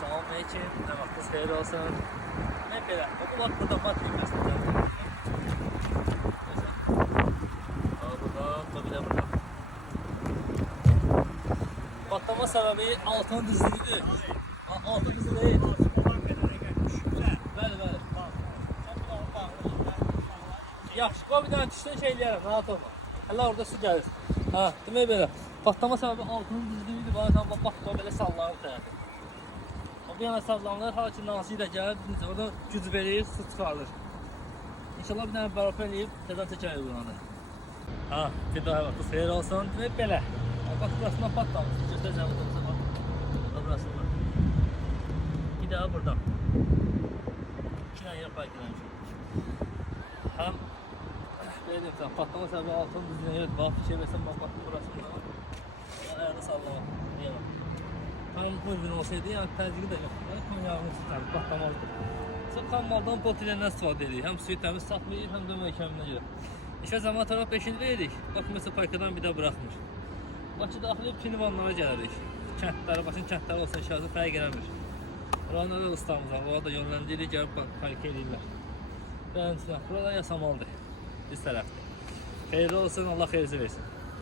Salam aleyküm. Nə vaxtınız xeyir olsun. Nə belə? Bu vaxt burada mat yükləsinə burada. Patlama səbəbi altın düzlüğüdür. Altın düzlüğü değil. Bəli, bəli. Yaxşı, qoy bir dənə düşdən şey eləyərəm, rahat olma. Hələ orada su gəlir. Ha, demək belə. Patlama səbəbi altının düzlüğüdür. Bazen bax, belə sallanır tərəfi. Bir yana sallanır, hala ki nansı ilə gəlir, oradan güc verir, su çıxarır. İnşallah bir dənə bərabər eləyib, tədən çəkərik buranı. Ha, bir daha vaxtı xeyir olsun. Demək belə. Bax, burasından patlamış. Göstər zəvətimizi var. Burası var. Bir daha buradan. İki dənə yer park edəmişim. Həm belə deyim sən, patlama səbəbi altın düzünə yer var. Fikir versən, bax, burasından. Ayağını sallama. Tam uygun olsaydı, yəni təzyiqi də yoxdur. Yəni konyağını tutarıq, patlamalıdır. Biz xammaldan botiləndən istifadə edirik. Həm suyu təmiz saxlayır, həm də məhkəminə görə. İşə zaman tərəf 5 il veririk. Bax, məsələn, parkadan bir də buraxmır. Bakıda axılıb Pinivanlara gəlirik. Kəndləri, başın kəndləri olsa şəhərdə fərq eləmir. Buranın da ustamız var, orada yönləndiririk, gəlib parka edirlər. Beləncə, buralar yasamalıdır. Biz tərəfdir. Xeyirli olsun, Allah xeyirli versin.